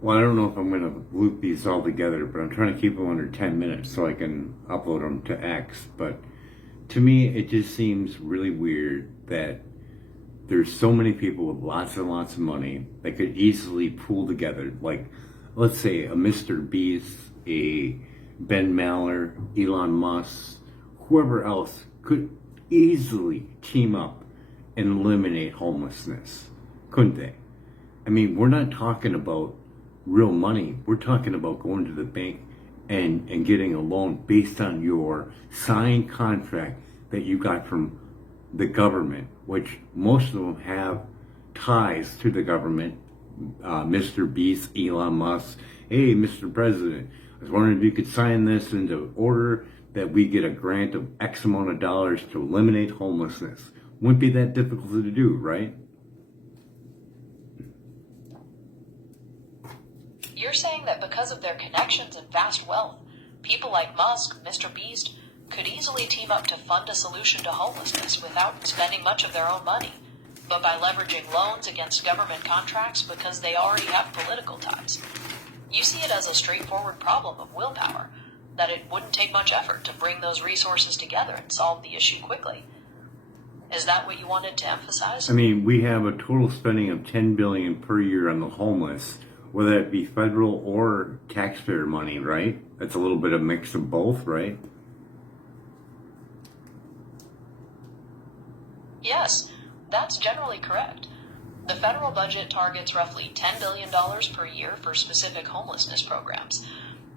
Well, I don't know if I'm going to loop these all together, but I'm trying to keep them under 10 minutes so I can upload them to X. But to me, it just seems really weird that there's so many people with lots and lots of money that could easily pool together. Like, let's say a Mr. Beast, a Ben Maller, Elon Musk, whoever else could easily team up and eliminate homelessness, couldn't they? I mean, we're not talking about real money. We're talking about going to the bank and getting a loan based on your signed contract that you got from the government, which most of them have ties to the government. Mr. Beast, Elon Musk, hey, Mr. President, I was wondering if you could sign this into order that we get a grant of X amount of dollars to eliminate homelessness. Wouldn't be that difficult to do, right? You're saying that because of their connections and vast wealth, people like Musk, Mr. Beast, could easily team up to fund a solution to homelessness without spending much of their own money, but by leveraging loans against government contracts because they already have political ties. You see it as a straightforward problem of willpower, that it wouldn't take much effort to bring those resources together and solve the issue quickly. Is that what you wanted to emphasize? I mean, we have a total spending of $10 billion per year on the homeless, whether it be federal or taxpayer money, right? That's a little bit of mix of both, right? Yes, that's generally correct. The federal budget targets roughly $10 billion per year for specific homelessness programs,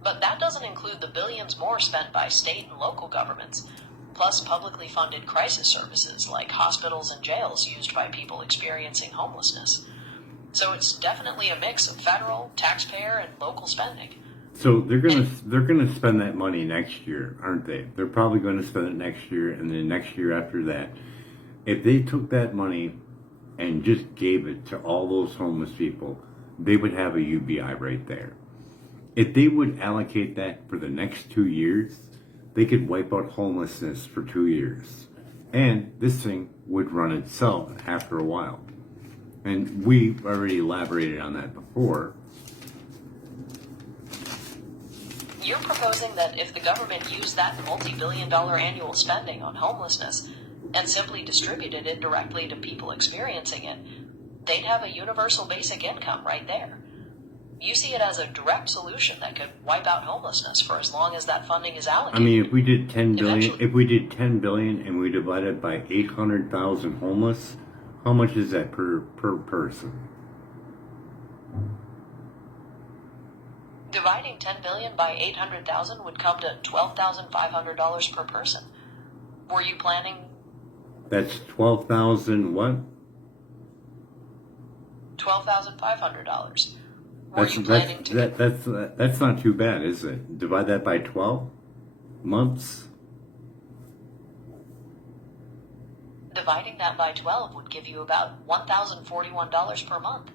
but that doesn't include the billions more spent by state and local governments, plus publicly funded crisis services like hospitals and jails used by people experiencing homelessness. So it's definitely a mix of federal, taxpayer, and local spending. So they're gonna spend that money next year, aren't they? They're probably going to spend it next year and then next year after that. If they took that money and just gave it to all those homeless people, they would have a UBI right there. If they would allocate that for the next 2 years, they could wipe out homelessness for 2 years. And this thing would run itself after a while. And we've already elaborated on that before. You're proposing that if the government used that multi-billion-dollar annual spending on homelessness and simply distributed it directly to people experiencing it, they'd have a universal basic income right there. You see it as a direct solution that could wipe out homelessness for as long as that funding is allocated. I mean, if we did 10 billion, if we did 10 billion and we divided by 800,000 homeless, how much is that per person? Dividing 10 billion by 800,000 would come to $12,500 per person. Were you planning? That's 12,000 what? $12,500. That's not too bad, is it? Divide that by 12 months. Dividing that by 12 would give you about $1,041 per month.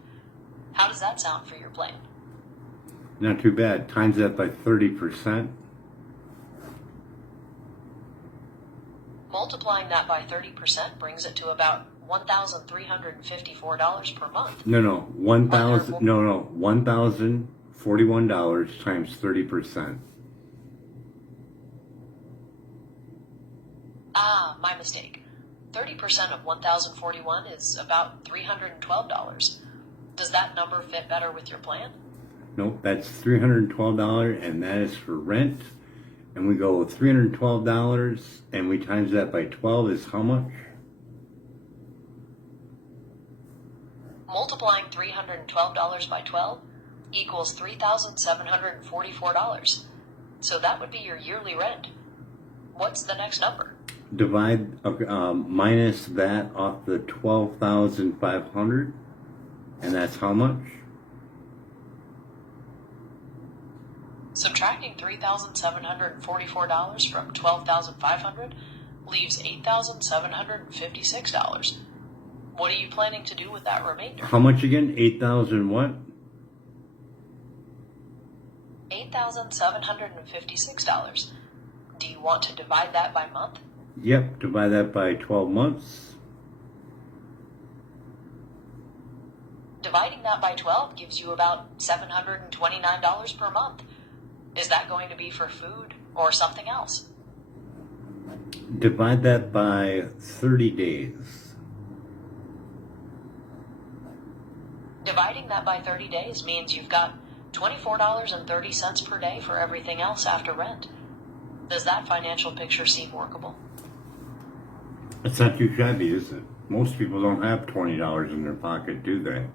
How does that sound for your plan? Not too bad. Times that by 30%. Multiplying that by 30% brings it to about $1,354 per month. No, $1,041 times 30%. Ah, my mistake. 30% of 1,041 is about $312. Does that number fit better with your plan? Nope, that's $312, and that is for rent. And we go with $312, and we times that by 12 is how much? Multiplying $312 by 12 equals $3,744. So that would be your yearly rent. What's the next number? Divide, minus that off the 12,500, and that's how much? Subtracting $3,744 from $12,500 leaves $8,756. What are you planning to do with that remainder? How much again? 8,000 what? $8,756. Do you want to divide that by month? Yep, divide that by 12 months. Dividing that by 12 gives you about $729 per month. Is that going to be for food or something else? Divide that by 30 days. Dividing that by 30 days means you've got $24.30 per day for everything else after rent. Does that financial picture seem workable? It's not too shabby, is it? Most people don't have $20 in their pocket, do they?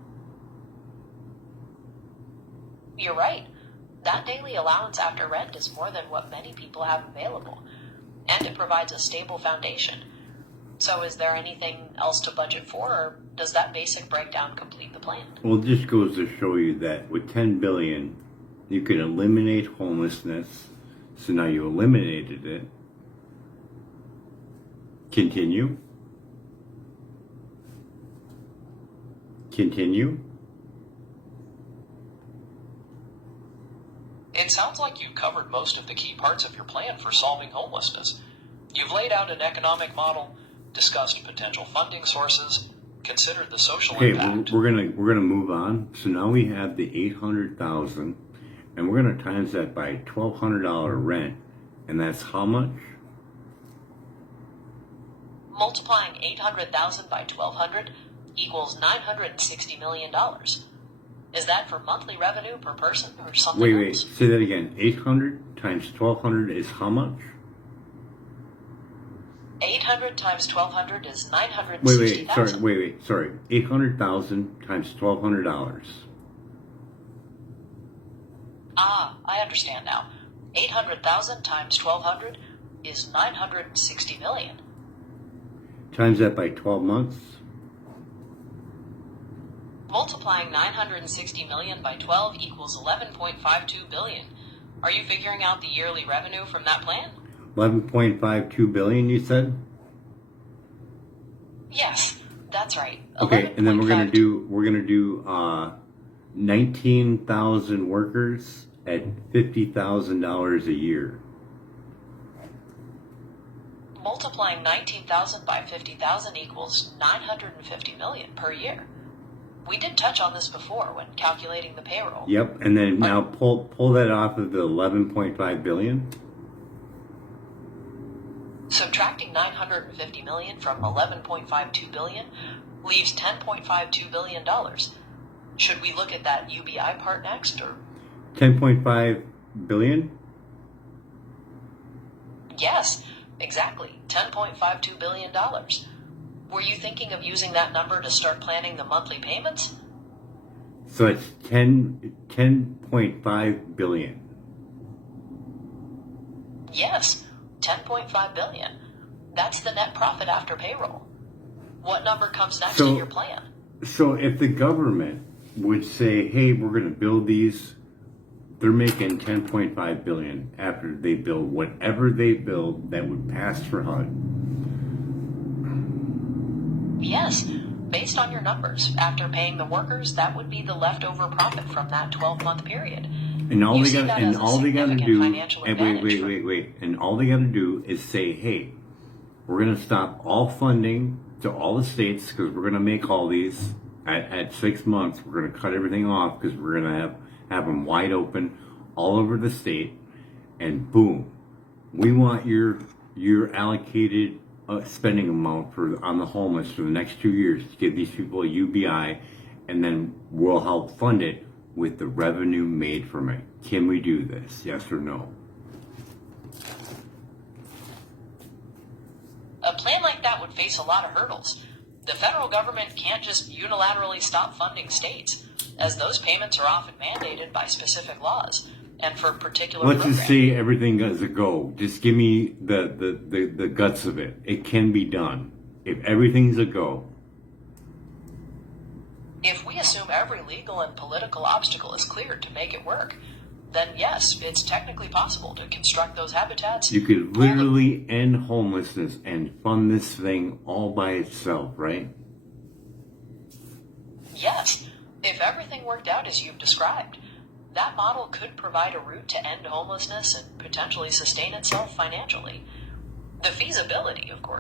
You're right. That daily allowance after rent is more than what many people have available, and it provides a stable foundation. So is there anything else to budget for, or does that basic breakdown complete the plan? Well, it just goes to show you that with $10 billion, you can eliminate homelessness. So now you eliminated it. Continue. Continue. It sounds like you've covered most of the key parts of your plan for solving homelessness. You've laid out an economic model, discussed potential funding sources, considered the social Okay, impact. we're gonna move on. So now we have the 800,000, and we're gonna times that by $1,200 rent, and that's how much? Multiplying 800,000 by 1,200 equals $960 million. Is that for monthly revenue per person or something Wait, else? say that again. 800 times 1,200 is how much? 800 times 1,200 is Sorry. 800,000 times $1,200. Ah, I understand now. 800,000 times 1,200 is 960 million. Times that by 12 months. Multiplying 960 million by 12 equals 11.52 billion. Are you figuring out the yearly revenue from that plan? 11.52 billion, you said? Yes, that's right. Okay, and then we're gonna 11.52. do 19,000 workers at $50,000 a year. Multiplying 19,000 by 50,000 equals 950 million per year. We did touch on this before when calculating the payroll. Yep, and then now pull that off of the 11.5 billion. Subtracting 950 million from 11.52 billion leaves $10.52 billion. Should we look at that UBI part next, or? 10.5 billion? Yes, exactly. $10.52 billion. Were you thinking of using that number to start planning the monthly payments? So it's 10.5 billion. Yes, 10.5 billion. That's the net profit after payroll. What number comes next in your plan? So if the government would say, hey, we're going to build these, they're making 10.5 billion after they build whatever they build that would pass for HUD. Yes, based on your numbers, after paying the workers, that would be the leftover profit from that 12-month period. And all You they see got that and as a all they got to significant do financial and advantage wait. And all they got to do is say, hey, we're going to stop all funding to all the states because we're going to make all these at 6 months. We're going to cut everything off because we're going to have them wide open all over the state, and boom, we want your allocated spending amount on the homeless for the next 2 years to give these people a UBI, and then we'll help fund it with the revenue made from it. Can we do this? Yes or no? A plan like that would face a lot of hurdles. The federal government can't just unilaterally stop funding states, as those payments are often mandated by specific laws and for particular Let's programs. just say everything is a go. Just give me the guts of it. It can be done. If everything's a go. If we assume every legal and political obstacle is cleared to make it work, then yes, it's technically possible to construct those habitats. You could literally end homelessness and fund this thing all by itself, right? Yes, if everything worked out as you've described, that model could provide a route to end homelessness and potentially sustain itself financially. The feasibility, of course,